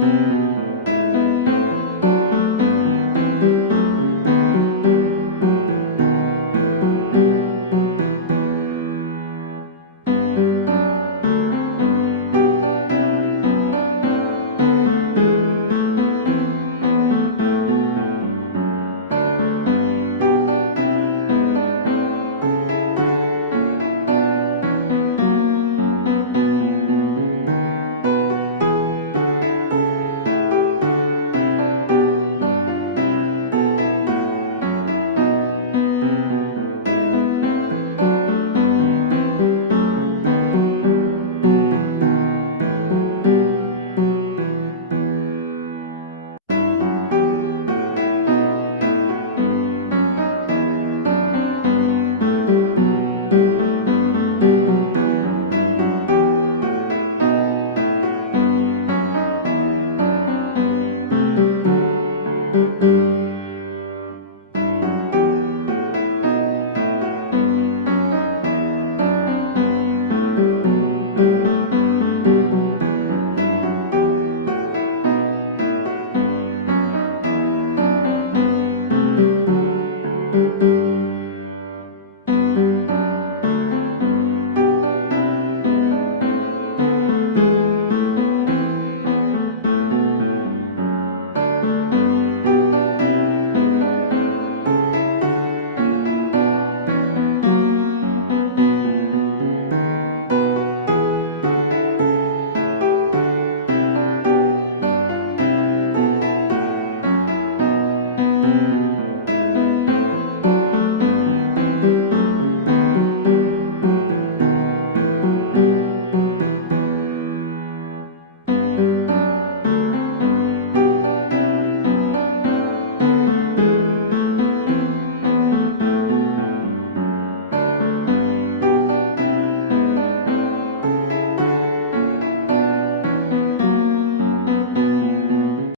thank mm -hmm. you